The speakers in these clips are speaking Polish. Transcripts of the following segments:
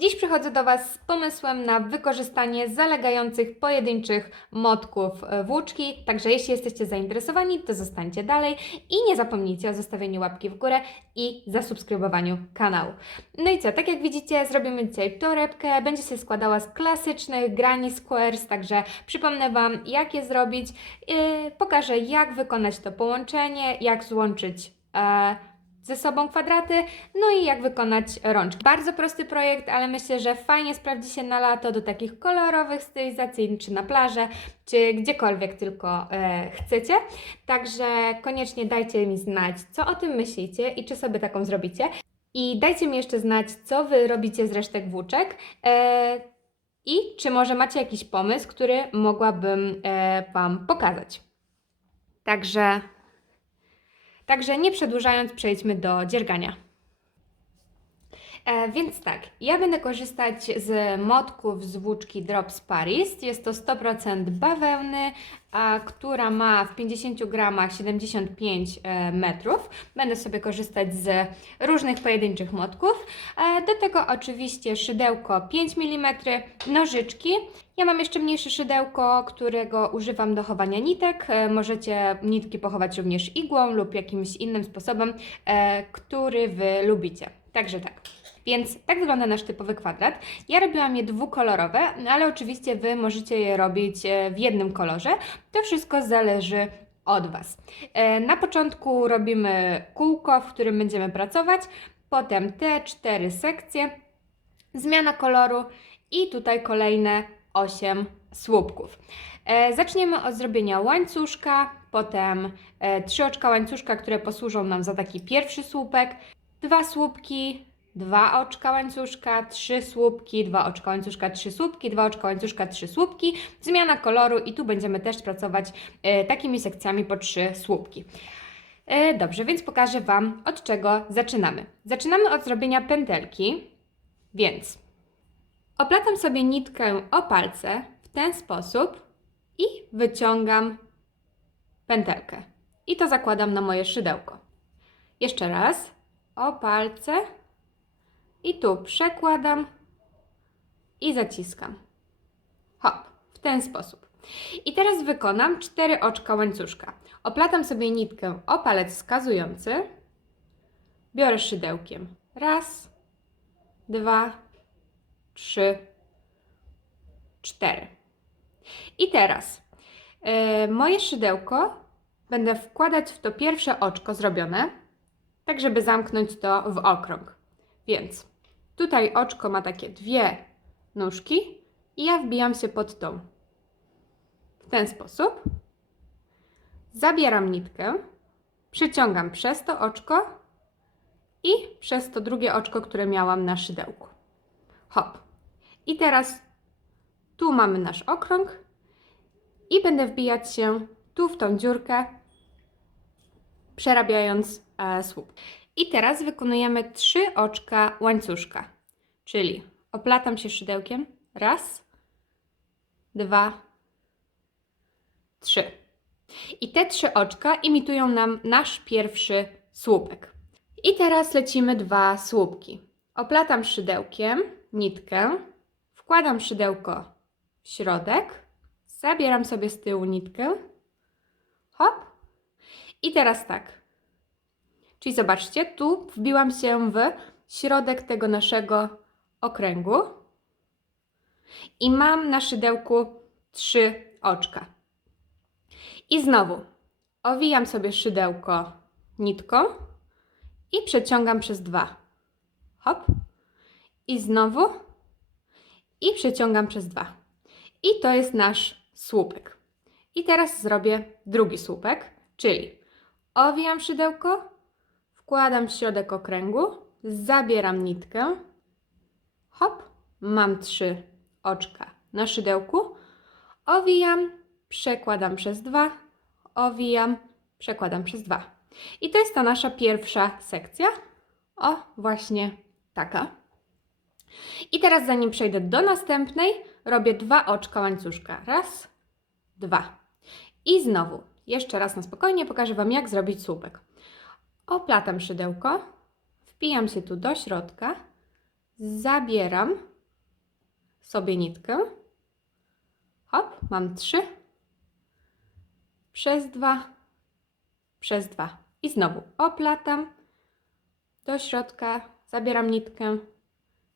Dziś przychodzę do Was z pomysłem na wykorzystanie zalegających pojedynczych motków e, włóczki, także jeśli jesteście zainteresowani, to zostańcie dalej i nie zapomnijcie o zostawieniu łapki w górę i zasubskrybowaniu kanału. No i co, tak jak widzicie, zrobimy dzisiaj torebkę, będzie się składała z klasycznych granny squares, także przypomnę Wam, jak je zrobić, yy, pokażę jak wykonać to połączenie, jak złączyć e, ze sobą kwadraty, no i jak wykonać rączki. Bardzo prosty projekt, ale myślę, że fajnie sprawdzi się na lato do takich kolorowych stylizacji, czy na plażę, czy gdziekolwiek tylko e, chcecie. Także koniecznie dajcie mi znać, co o tym myślicie i czy sobie taką zrobicie. I dajcie mi jeszcze znać, co Wy robicie z resztek włóczek. E, I czy może macie jakiś pomysł, który mogłabym e, Wam pokazać. Także Także nie przedłużając, przejdźmy do dziergania. E, więc tak, ja będę korzystać z motków z włóczki Drops Paris. Jest to 100% bawełny, która ma w 50 gramach 75 e, metrów. Będę sobie korzystać z różnych pojedynczych motków. E, do tego oczywiście szydełko 5 mm, nożyczki. Ja mam jeszcze mniejsze szydełko, którego używam do chowania nitek. Możecie nitki pochować również igłą lub jakimś innym sposobem, który Wy lubicie. Także tak. Więc tak wygląda nasz typowy kwadrat. Ja robiłam je dwukolorowe, ale oczywiście Wy możecie je robić e, w jednym kolorze. To wszystko zależy od Was. E, Na początku robimy kółko, w którym będziemy pracować, potem te cztery sekcje, zmiana koloru i tutaj kolejne 8 słupków. E, Zaczniemy od zrobienia łańcuszka, potem trzy oczka łańcuszka, które posłużą nam za taki pierwszy słupek, dwa słupki, dwa oczka łańcuszka, trzy słupki, dwa oczka łańcuszka, trzy słupki, dwa oczka łańcuszka, trzy słupki, zmiana koloru i tu będziemy też pracować e, takimi sekcjami po trzy słupki. E, Dobrze, więc pokażę Wam od czego zaczynamy. Zaczynamy od zrobienia pętelki, więc oplatam sobie nitkę o palce w ten sposób i wyciągam pętelkę. I to zakładam na moje szydełko. Jeszcze raz o palce i tu przekładam i zaciskam. Hop, w ten sposób. I teraz wykonam cztery oczka łańcuszka. Oplatam sobie nitkę o palec wskazujący. Biorę szydełkiem. Raz, dwa, trzy, cztery. I teraz e, moje szydełko będę wkładać w to pierwsze oczko zrobione, tak żeby zamknąć to w okrąg. Więc tutaj oczko ma takie dwie nóżki i ja wbijam się pod tą. W ten sposób. Zabieram nitkę, przyciągam przez to oczko i przez to drugie oczko, które miałam na szydełku. Hop. I teraz tu mamy nasz okrąg i będę wbijać się tu w tą dziurkę, przerabiając e, słup. I teraz wykonujemy trzy oczka łańcuszka, czyli oplatam się szydełkiem. Raz, dwa, trzy. I te trzy oczka imitują nam nasz pierwszy słupek. I teraz lecimy dwa słupki. Oplatam szydełkiem nitkę, wkładam szydełko w środek, zabieram sobie z tyłu nitkę, hop. I teraz tak. Czyli zobaczcie, tu wbiłam się w środek tego naszego okręgu i mam na szydełku trzy oczka. I znowu owijam sobie szydełko nitką i przeciągam przez dwa. Hop. I znowu i przeciągam przez dwa. I to jest nasz słupek. I teraz zrobię drugi słupek, czyli owijam szydełko, wkładam w środek okręgu, zabieram nitkę, hop, mam trzy oczka na szydełku, owijam, przekładam przez dwa, owijam, przekładam przez dwa. I to jest ta nasza pierwsza sekcja. O, właśnie taka. I teraz zanim przejdę do następnej, robię dwa oczka łańcuszka. Raz, dwa. I znowu, jeszcze raz na spokojnie pokażę Wam, jak zrobić słupek. Oplatam szydełko, wpijam się tu do środka, zabieram sobie nitkę. Hop, mam trzy. Przez dwa, przez dwa. I znowu oplatam do środka, zabieram nitkę.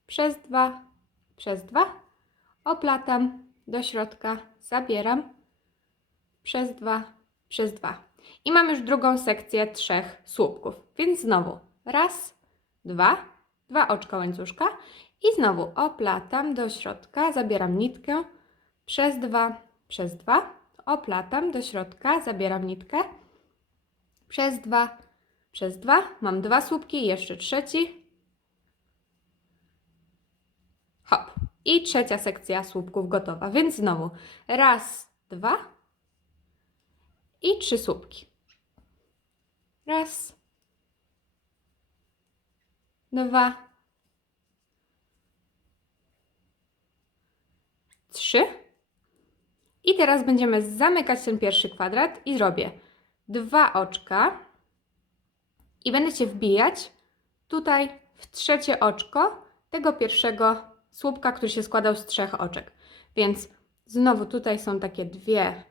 Przez dwa, przez dwa. Oplatam do środka, zabieram. Przez dwa, przez dwa. I mam już drugą sekcję trzech słupków. Więc znowu raz, dwa, dwa oczka łańcuszka i znowu oplatam do środka, zabieram nitkę, przez dwa, przez dwa, oplatam do środka, zabieram nitkę, przez dwa, przez dwa, mam dwa słupki, jeszcze trzeci, hop. I trzecia sekcja słupków gotowa, więc znowu raz, dwa i trzy słupki. Raz, dwa, trzy. I teraz będziemy zamykać ten pierwszy kwadrat i zrobię dwa oczka i będę Cię wbijać tutaj w trzecie oczko tego pierwszego słupka, który się składał z trzech oczek. Więc znowu tutaj są takie dwie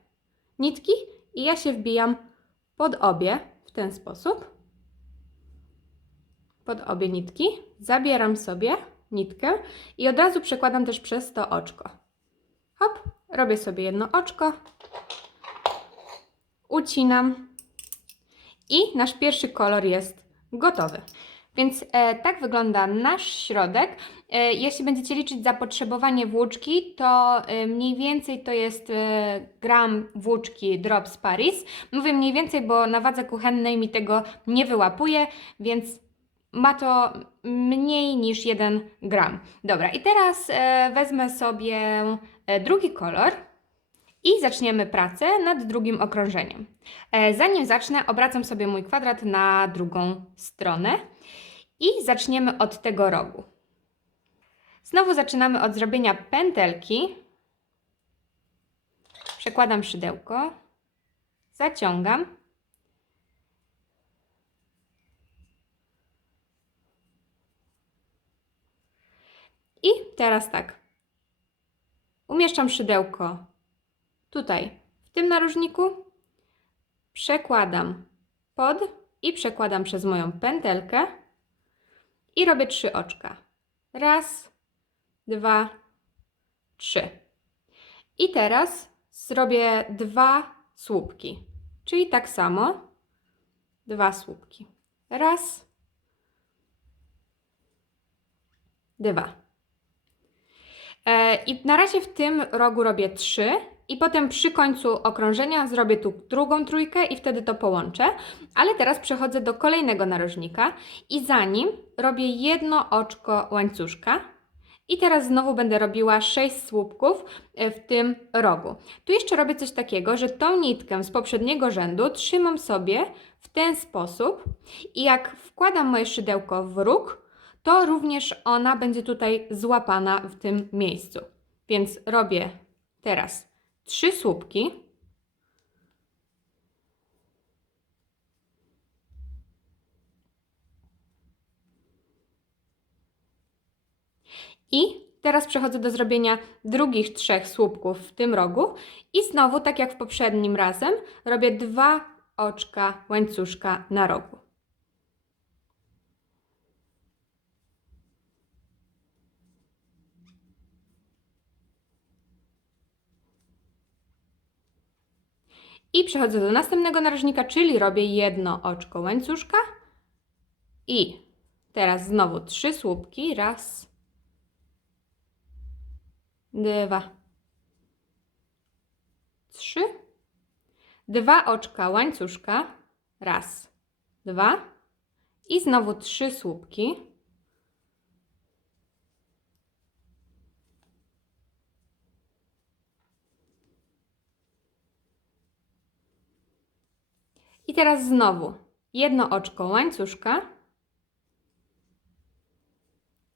nitki i ja się wbijam pod obie w ten sposób. Pod obie nitki. Zabieram sobie nitkę i od razu przekładam też przez to oczko. Hop, robię sobie jedno oczko, ucinam i nasz pierwszy kolor jest gotowy. Więc e, tak wygląda nasz środek. E, jeśli będziecie liczyć zapotrzebowanie włóczki, to e, mniej więcej to jest e, gram włóczki Drops Paris. Mówię mniej więcej, bo na wadze kuchennej mi tego nie wyłapuje, więc ma to mniej niż 1 gram. Dobra, i teraz wezmę sobie drugi kolor i zaczniemy pracę nad drugim okrążeniem. Zanim zacznę, obracam sobie mój kwadrat na drugą stronę i zaczniemy od tego rogu. Znowu zaczynamy od zrobienia pętelki. Przekładam szydełko, zaciągam. I teraz tak. Umieszczam szydełko tutaj, w tym narożniku. Przekładam pod i przekładam przez moją pętelkę i robię trzy oczka. Raz, dwa, trzy. I teraz zrobię dwa słupki, czyli tak samo dwa słupki. Raz, dwa. E, I na razie w tym rogu robię trzy i potem przy końcu okrążenia zrobię tu drugą trójkę i wtedy to połączę. Ale teraz przechodzę do kolejnego narożnika i za nim robię jedno oczko łańcuszka. I teraz znowu będę robiła 6 słupków e, w tym rogu. Tu jeszcze robię coś takiego, że tą nitkę z poprzedniego rzędu trzymam sobie w ten sposób i jak wkładam moje szydełko w róg, to również ona będzie tutaj złapana w tym miejscu. Więc robię teraz trzy słupki. I teraz przechodzę do zrobienia drugich trzech słupków w tym rogu i znowu, tak jak w poprzednim razem, robię dwa oczka łańcuszka na rogu. I przechodzę do następnego narożnika, czyli robię jedno oczko łańcuszka. I teraz znowu trzy słupki. Raz, dwa, trzy. Dwa oczka łańcuszka. Raz, dwa. I znowu trzy słupki. I teraz znowu jedno oczko łańcuszka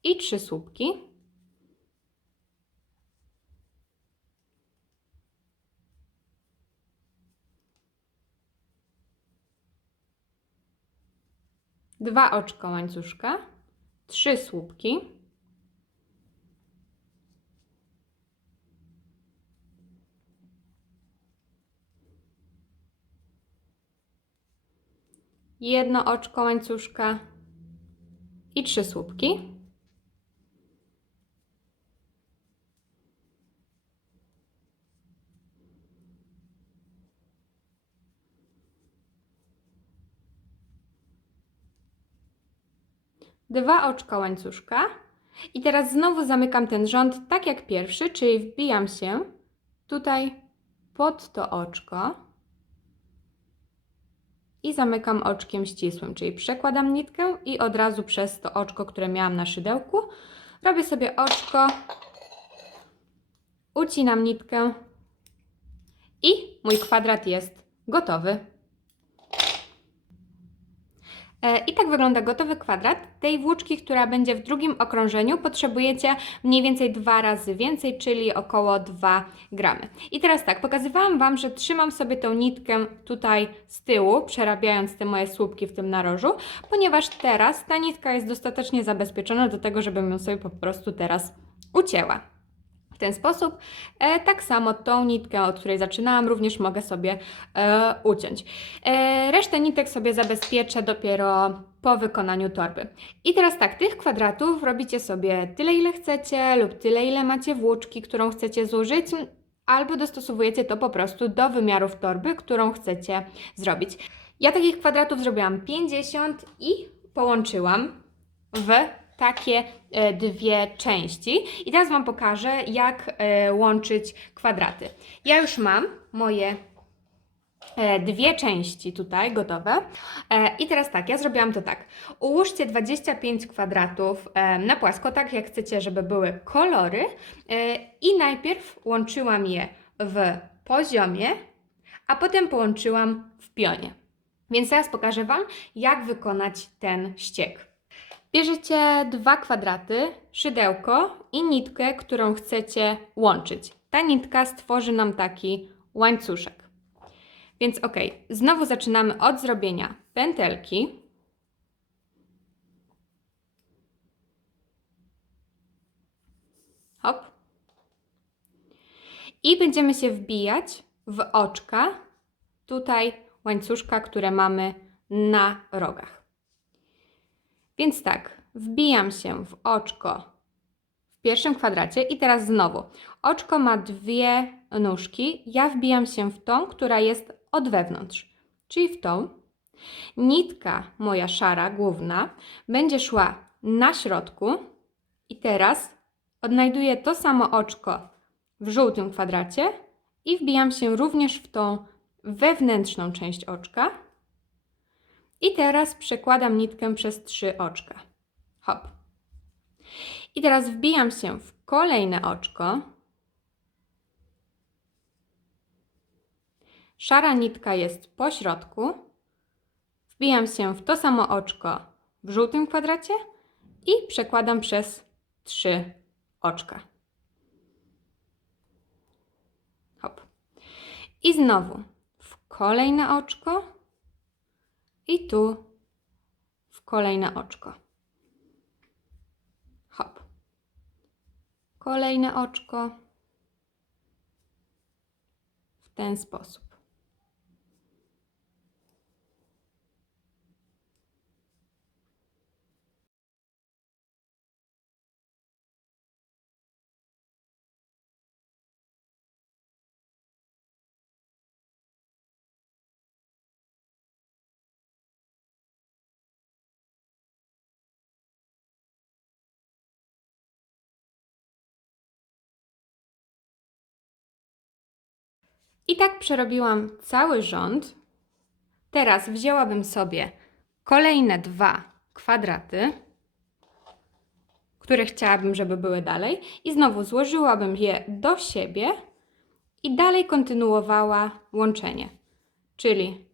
i trzy słupki. dwa oczka łańcuszka, trzy słupki, jedno oczko łańcuszka i trzy słupki. Dwa oczka łańcuszka. I teraz znowu zamykam ten rząd tak jak pierwszy, czyli wbijam się tutaj pod to oczko i zamykam oczkiem ścisłym, czyli przekładam nitkę i od razu przez to oczko, które miałam na szydełku, robię sobie oczko, ucinam nitkę i mój kwadrat jest gotowy. E, I tak wygląda gotowy kwadrat. Tej włóczki, która będzie w drugim okrążeniu, potrzebujecie mniej więcej dwa razy więcej, czyli około 2 gramy. I teraz tak, pokazywałam Wam, że trzymam sobie tą nitkę tutaj z tyłu, przerabiając te moje słupki w tym narożu, ponieważ teraz ta nitka jest dostatecznie zabezpieczona do tego, żebym ją sobie po prostu teraz ucięła. W ten sposób. E, tak samo tą nitkę, od której zaczynałam, również mogę sobie e, uciąć. E, resztę nitek sobie zabezpieczę dopiero po wykonaniu torby. I teraz tak, tych kwadratów robicie sobie tyle, ile chcecie, lub tyle, ile macie włóczki, którą chcecie zużyć, albo dostosowujecie to po prostu do wymiarów torby, którą chcecie zrobić. Ja takich kwadratów zrobiłam 50 i połączyłam w takie e, dwie części. I teraz Wam pokażę, jak e, łączyć kwadraty. Ja już mam moje e, dwie części tutaj gotowe. I teraz tak, ja zrobiłam to tak. Ułóżcie 25 kwadratów na płasko, tak jak chcecie, żeby były kolory. I najpierw łączyłam je w poziomie, a potem połączyłam w pionie. Więc teraz pokażę Wam, jak wykonać ten ściek. Bierzecie dwa kwadraty, szydełko i nitkę, którą chcecie łączyć. Ta nitka stworzy nam taki łańcuszek. Więc ok, znowu zaczynamy od zrobienia pętelki. Hop. I będziemy się wbijać w oczka tutaj łańcuszka, które mamy na rogach. Więc tak, wbijam się w oczko w pierwszym kwadracie i teraz znowu. Oczko ma dwie nóżki, ja wbijam się w tą, która jest od wewnątrz, czyli w tą. Nitka moja szara, główna, będzie szła na środku i teraz odnajduję to samo oczko w żółtym kwadracie i wbijam się również w tą wewnętrzną część oczka i teraz przekładam nitkę przez trzy oczka. Hop. I teraz wbijam się w kolejne oczko. Szara nitka jest po środku. Wbijam się w to samo oczko w żółtym kwadracie i przekładam przez trzy oczka. Hop. I znowu w kolejne oczko i tu w kolejne oczko. Hop. Kolejne oczko w ten sposób. I tak przerobiłam cały rząd. Teraz wzięłabym sobie kolejne dwa kwadraty, które chciałabym, żeby były dalej, i znowu złożyłabym je do siebie i dalej kontynuowała łączenie. Czyli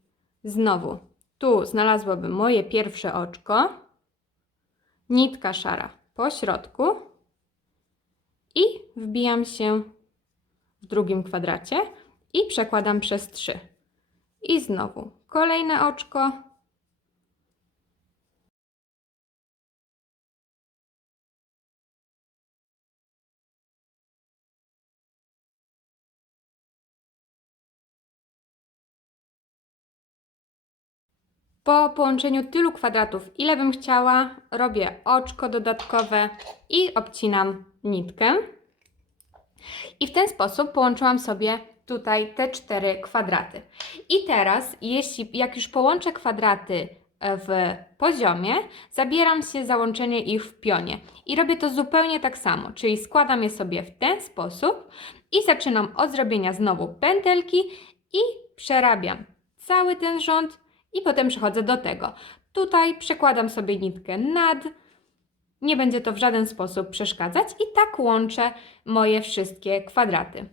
znowu tu znalazłabym moje pierwsze oczko, nitka szara po środku i wbijam się w drugim kwadracie i przekładam przez 3. I znowu kolejne oczko. Po połączeniu tylu kwadratów, ile bym chciała, robię oczko dodatkowe i obcinam nitkę. I w ten sposób połączyłam sobie tutaj te cztery kwadraty. I teraz, jeśli jak już połączę kwadraty e, w poziomie, zabieram się za łączenie ich w pionie. I robię to zupełnie tak samo, czyli składam je sobie w ten sposób i zaczynam od zrobienia znowu pętelki i przerabiam cały ten rząd i potem przechodzę do tego. Tutaj przekładam sobie nitkę nad, nie będzie to w żaden sposób przeszkadzać i tak łączę moje wszystkie kwadraty.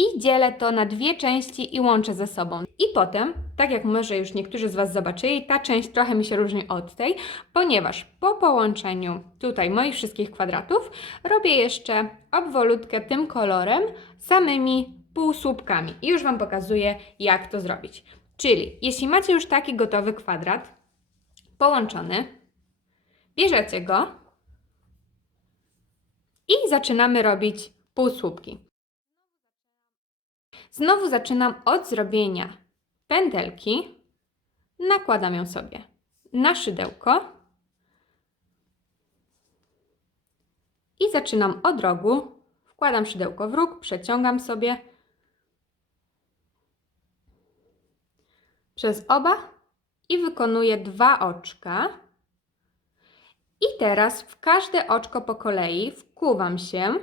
I dzielę to na dwie części i łączę ze sobą. I potem, tak jak może już niektórzy z Was zobaczyli, ta część trochę mi się różni od tej, ponieważ po połączeniu tutaj moich wszystkich kwadratów robię jeszcze obwolutkę tym kolorem samymi półsłupkami. I już Wam pokazuję, jak to zrobić. Czyli, jeśli macie już taki gotowy kwadrat połączony, bierzecie go i zaczynamy robić półsłupki. Znowu zaczynam od zrobienia pętelki, nakładam ją sobie na szydełko. I zaczynam od rogu, wkładam szydełko w róg, przeciągam sobie. Przez oba i wykonuję dwa oczka. I teraz w każde oczko po kolei wkuwam się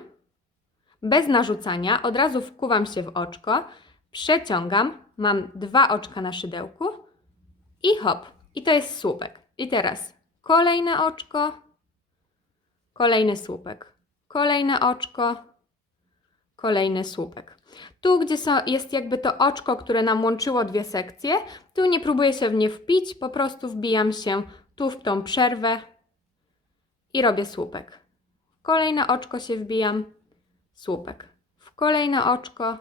bez narzucania, od razu wkuwam się w oczko, przeciągam, mam dwa oczka na szydełku i hop. I to jest słupek. I teraz kolejne oczko, kolejny słupek, kolejne oczko, kolejny słupek. Tu, gdzie są, jest jakby to oczko, które nam łączyło dwie sekcje, tu nie próbuję się w nie wpić, po prostu wbijam się tu w tą przerwę i robię słupek. Kolejne oczko się wbijam, słupek. W kolejne oczko,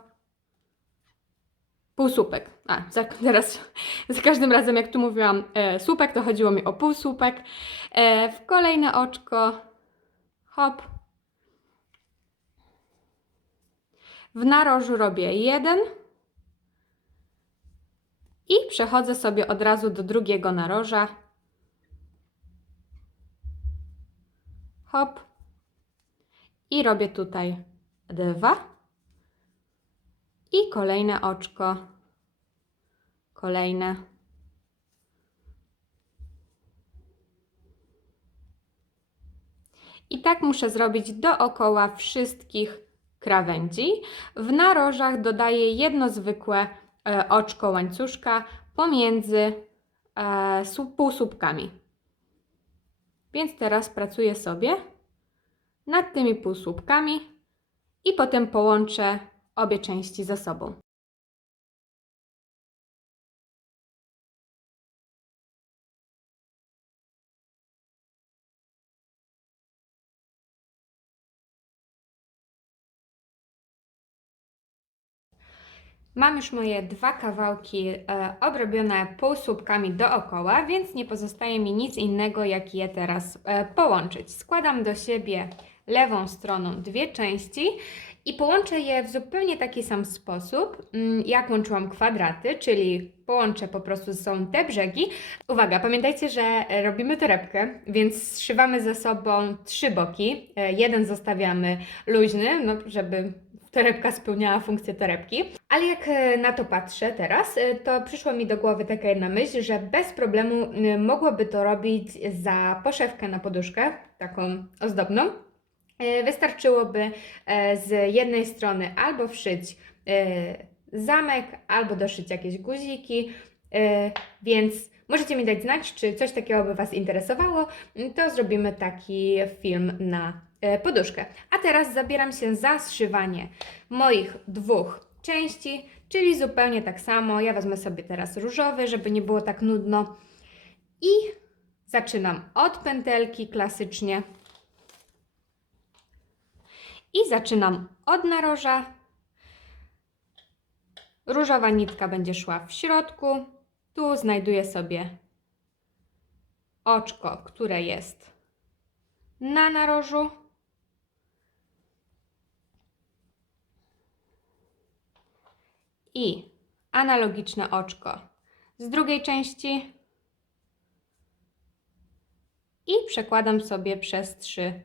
półsłupek. A, za, teraz za każdym razem, jak tu mówiłam e, słupek, to chodziło mi o półsłupek. E, w kolejne oczko, hop. W narożu robię jeden i przechodzę sobie od razu do drugiego naroża. Hop. I robię tutaj dwa. I kolejne oczko. Kolejne. I tak muszę zrobić dookoła wszystkich krawędzi. W narożach dodaję jedno zwykłe e, oczko łańcuszka pomiędzy e, słup- półsłupkami. Więc teraz pracuję sobie nad tymi półsłupkami i potem połączę obie części ze sobą. Mam już moje dwa kawałki e, obrobione półsłupkami dookoła, więc nie pozostaje mi nic innego, jak je teraz e, połączyć. Składam do siebie lewą stroną dwie części i połączę je w zupełnie taki sam sposób, mm, jak łączyłam kwadraty, czyli połączę po prostu ze sobą te brzegi. Uwaga, pamiętajcie, że robimy torebkę, więc zszywamy ze sobą trzy boki. E, Jeden zostawiamy luźny, no, żeby torebka spełniała funkcję torebki. Ale jak e, na to patrzę teraz, e, to przyszła mi do głowy taka jedna myśl, że bez problemu mogłoby to robić za poszewkę na poduszkę, taką ozdobną. E, Wystarczyłoby e, z jednej strony albo wszyć e, zamek, albo doszyć jakieś guziki, więc możecie mi dać znać, czy coś takiego by Was interesowało, to zrobimy taki film na poduszkę. A teraz zabieram się za zszywanie moich dwóch części, czyli zupełnie tak samo. Ja wezmę sobie teraz różowy, żeby nie było tak nudno. I zaczynam od pętelki klasycznie. I zaczynam od naroża. Różowa nitka będzie szła w środku. Tu znajduję sobie oczko, które jest na narożu. I analogiczne oczko z drugiej części. i przekładam sobie przez trzy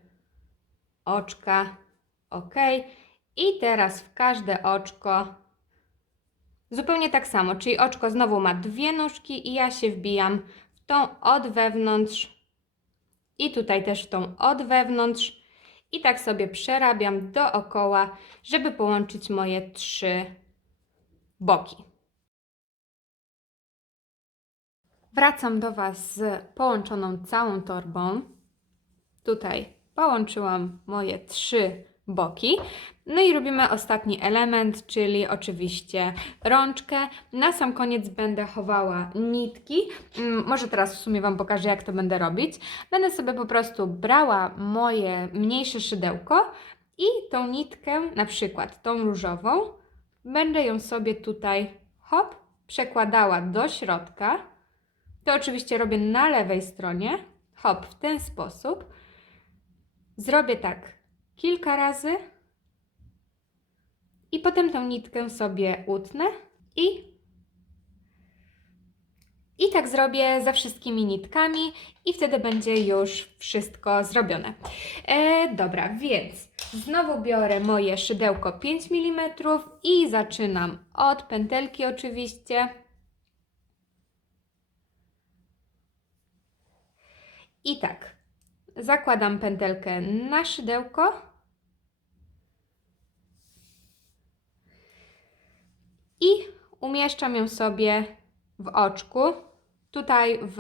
oczka. Ok. I teraz w każde oczko zupełnie tak samo, czyli oczko znowu ma dwie nóżki i ja się wbijam w tą od wewnątrz i tutaj też w tą od wewnątrz i tak sobie przerabiam dookoła, żeby połączyć moje trzy boki. Wracam do Was z połączoną całą torbą. Tutaj połączyłam moje trzy boki. No i robimy ostatni element, czyli oczywiście rączkę. Na sam koniec będę chowała nitki. Mm, Może teraz w sumie Wam pokażę, jak to będę robić. Będę sobie po prostu brała moje mniejsze szydełko i tą nitkę, na przykład tą różową, będę ją sobie tutaj hop, przekładała do środka. To oczywiście robię na lewej stronie. Hop, w ten sposób. Zrobię tak kilka razy i potem tą nitkę sobie utnę i i tak zrobię ze wszystkimi nitkami i wtedy będzie już wszystko zrobione. E, dobra, więc znowu biorę moje szydełko 5 mm i zaczynam od pętelki oczywiście. I tak, zakładam pętelkę na szydełko. I umieszczam ją sobie w oczku. Tutaj w,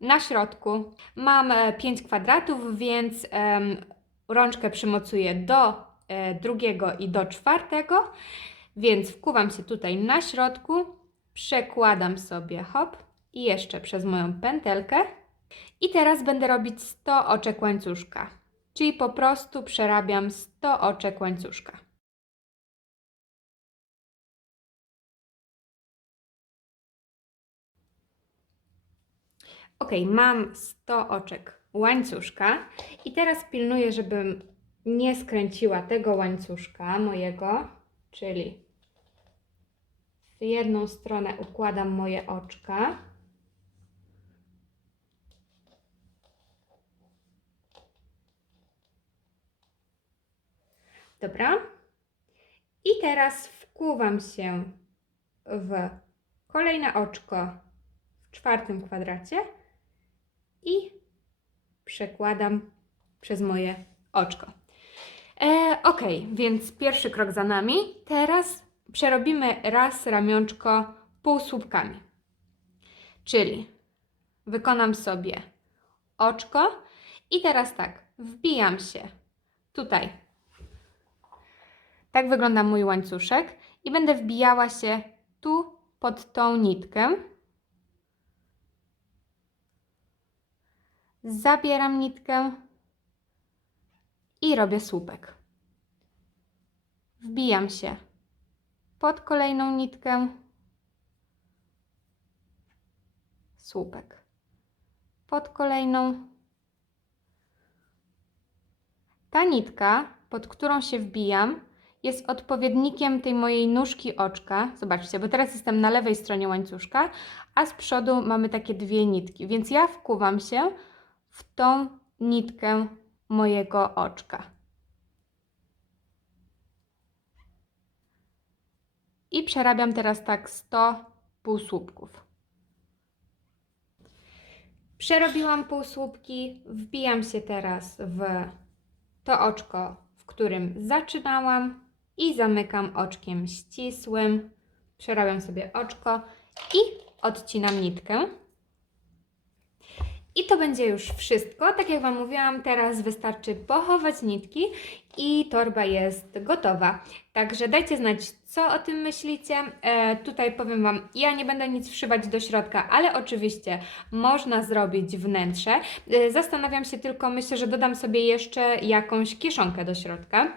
na środku mam 5 kwadratów, więc rączkę przymocuję do e, drugiego i do czwartego. Więc wkuwam się tutaj na środku, przekładam sobie hop i jeszcze przez moją pętelkę. I teraz będę robić 100 oczek łańcuszka, czyli po prostu przerabiam 100 oczek łańcuszka. Ok, mam 100 oczek łańcuszka i teraz pilnuję, żebym nie skręciła tego łańcuszka mojego, czyli w jedną stronę układam moje oczka. Dobra. I teraz wkuwam się w kolejne oczko w czwartym kwadracie i przekładam przez moje oczko. E, ok, więc pierwszy krok za nami. Teraz przerobimy raz ramionczko półsłupkami. Czyli wykonam sobie oczko i teraz tak, wbijam się tutaj tak wygląda mój łańcuszek i będę wbijała się tu pod tą nitkę. Zabieram nitkę i robię słupek. Wbijam się pod kolejną nitkę. Słupek. Pod kolejną. Ta nitka, pod którą się wbijam, jest odpowiednikiem tej mojej nóżki oczka. Zobaczcie, bo teraz jestem na lewej stronie łańcuszka, a z przodu mamy takie dwie nitki, więc ja wkuwam się w tą nitkę mojego oczka. I przerabiam teraz tak 100 półsłupków. Przerobiłam półsłupki, wbijam się teraz w to oczko, w którym zaczynałam i zamykam oczkiem ścisłym. Przerabiam sobie oczko i odcinam nitkę. I to będzie już wszystko. Tak jak Wam mówiłam, teraz wystarczy pochować nitki i torba jest gotowa. Także dajcie znać, co o tym myślicie. E, tutaj powiem Wam, ja nie będę nic wszywać do środka, ale oczywiście można zrobić wnętrze. E, zastanawiam się tylko, myślę, że dodam sobie jeszcze jakąś kieszonkę do środka.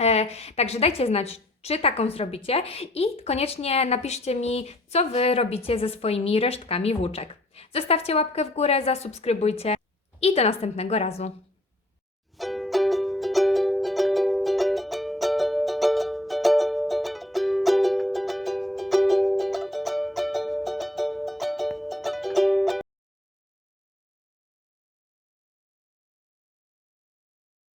E, także dajcie znać, czy taką zrobicie i koniecznie napiszcie mi, co Wy robicie ze swoimi resztkami włóczek. Zostawcie łapkę w górę, zasubskrybujcie i do następnego razu.